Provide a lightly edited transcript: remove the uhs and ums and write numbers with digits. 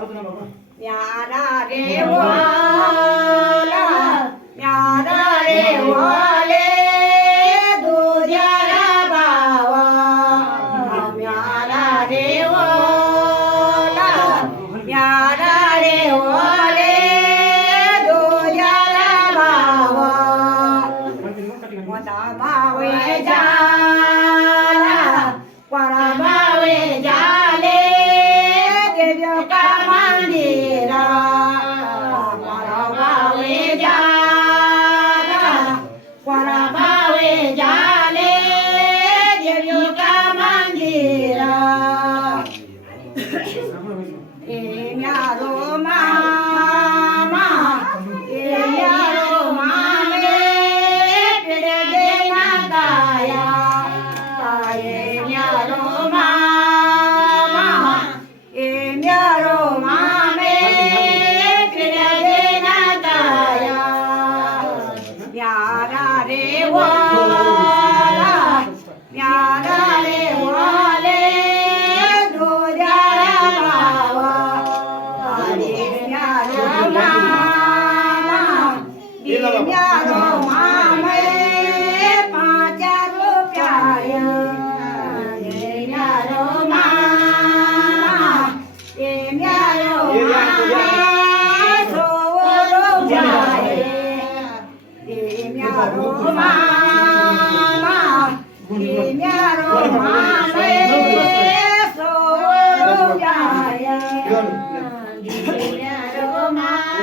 म्यारा रे वाला म्यारा रे वाले दुजारा बावा म्यारा रे वाला म्यारा रे वाले दुजारा बावा मोता मावे जाला परा मावे जाले देव्यो का मंदिरा परा मावे जाला परा मावे जाले देव्यो का मंदिरा ए म्यारो मामा ए म्यारो मामे पिड़े देना दाया ए म्यारो मामा ए म्यारो मामे पिड़े देना दाया म्यारा रे वाला म्यारा रे वाले दुजारा बावा अरे म्यारो मामा ए म्यारो मामे पाँच रुपया ए म्यारो मामा ए म्यारो मामे 100 रुपया ए म्यारो मामा ए म्यारो मामे 100 रुपया म्यारो मामा